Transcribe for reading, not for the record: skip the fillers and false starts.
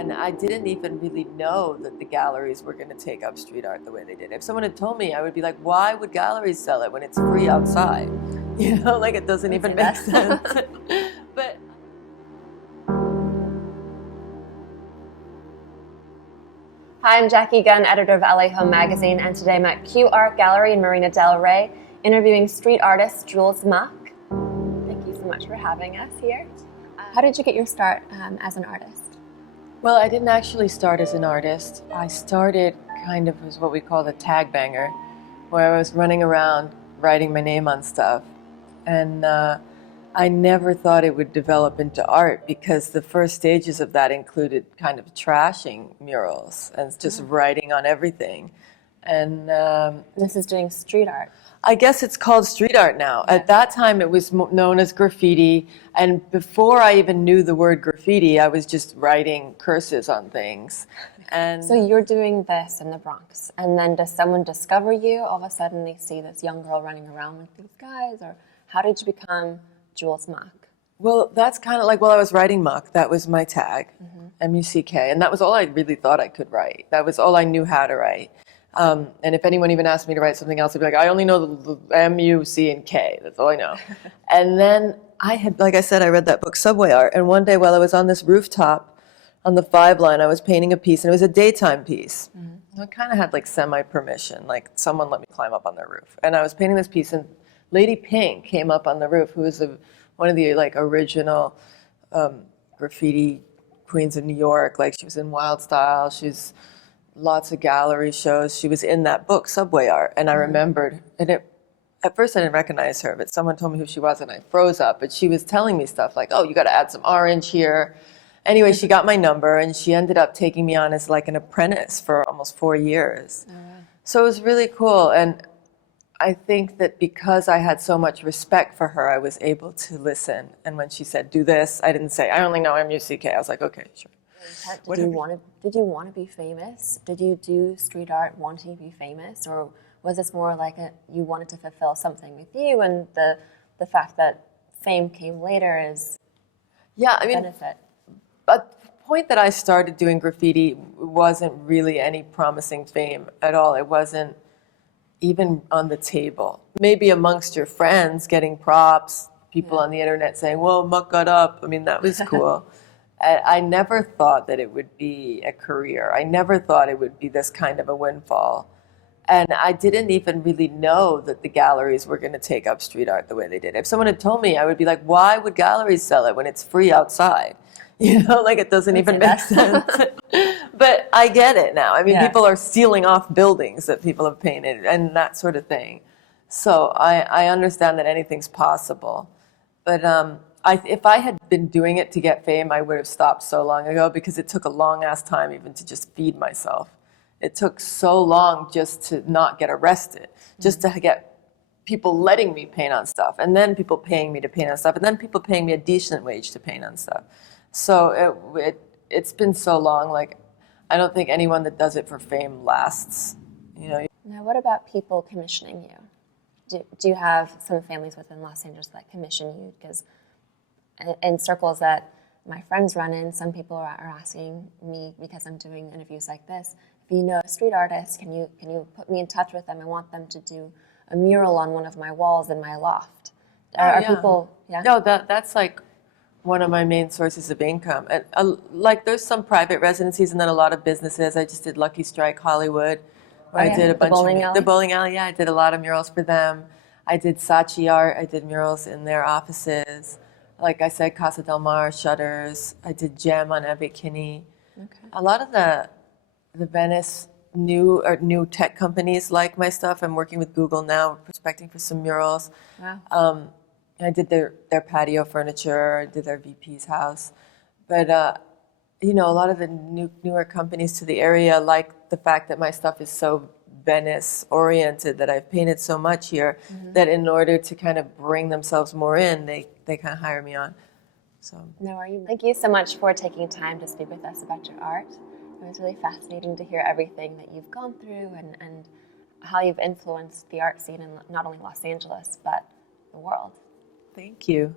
And I didn't even really know that the galleries were going to take up street art the way they did. If someone had told me, I would be like, why would galleries sell it when it's free outside? You know, like it doesn't even make sense. But Hi, I'm Jackie Gunn, editor of LA Home Magazine, and today I'm at Q Art Gallery in Marina del Rey, interviewing street artist Jules Muck. Thank you so much for having us here. How did you get your start as an artist? Well, I didn't actually start as an artist. I started kind of as what we call the tag banger, where I was running around writing my name on stuff. And I never thought it would develop into art because the first stages of that included kind of trashing murals and just writing on everything. And This is doing street art. I guess it's called street art now. Yeah. At that time, it was known as graffiti. And before I even knew the word graffiti, I was just writing curses on things. And So you're doing this in the Bronx, and then does someone discover you? All of a sudden they see this young girl running around with these guys, or how did you become Jules Muck? well, that's kind of like, I was writing Muck. That was my tag, M-U-C-K. And that was all I really thought I could write. That was all I knew how to write. And if anyone even asked me to write something else, I'd be like, I only know the M, U, C, and K. That's all I know. And then I had, like I said, I read that book, Subway Art. And one day while I was on this rooftop on the 5 line, I was painting a piece, and it was a daytime piece. I kind of had like semi-permission, like someone let me climb up on their roof. And I was painting this piece, and Lady Pink came up on the roof, who was one of the like original graffiti queens of New York. Like she was in Wild Style. She's lots of gallery shows. She was in that book, Subway Art, and I remembered. And at first I didn't recognize her, but someone told me who she was, and I froze up. But she was telling me stuff like, "Oh, you got to add some orange here." Anyway, she got my number, and she ended up taking me on as like an apprentice for almost 4 years. So it was really cool, and I think that because I had so much respect for her, I was able to listen. And when she said, "Do this," I didn't say, "I only know MUCK." I was like, "Okay, sure." Did you want to be famous? Did you do street art wanting to be famous, or was this more like you wanted to fulfill something with you, and the fact that fame came later is I mean, benefit? at the point that I started doing graffiti wasn't really any promising fame at all. It wasn't even on the table. Maybe amongst your friends getting props, people on the internet saying, "Whoa, Muck got up." I mean, that was cool. I never thought that it would be a career. I never thought it would be this kind of a windfall. And I didn't even really know that the galleries were going to take up street art the way they did. If someone had told me, I would be like, why would galleries sell it when it's free outside? You know, like it doesn't even make sense. But I get it now. I mean, people are stealing off buildings that people have painted and that sort of thing. So I understand that anything's possible. But if I had been doing it to get fame, I would have stopped so long ago, because it took a long ass time even to just feed myself. It took so long just to not get arrested, just to get people letting me paint on stuff, and then people paying me to paint on stuff, and then people paying me a decent wage to paint on stuff. So it's been so long. Like, I don't think anyone that does it for fame lasts. You know. Now, what about people commissioning you? Do you have some families within Los Angeles that commission you? Because in circles that my friends run in, some people are asking me, because I'm doing interviews like this, if you know a street artist, can you put me in touch with them? I want them to do a mural on one of my walls in my loft. Are people? Yeah. No, that's like one of my main sources of income. And like there's some private residencies and then a lot of businesses. I just did Lucky Strike Hollywood, where I did a bunch of the bowling alley. Yeah, I did a lot of murals for them. I did Saatchi Art. I did murals in their offices. Like I said, Casa del Mar, Shutters. I did Gem on Eve Kinney. Okay. A lot of the Venice new tech companies like my stuff. I'm working with Google now, prospecting for some murals. Wow. I did their patio furniture. I did their VP's house. But you know, a lot of the newer companies to the area like the fact that my stuff is so Venice oriented, that I've painted so much here, that in order to kind of bring themselves more in, they kind of hire me on. So. No, thank you so much for taking time to speak with us about your art. It was really fascinating to hear everything that you've gone through and how you've influenced the art scene in not only Los Angeles, but the world. Thank you.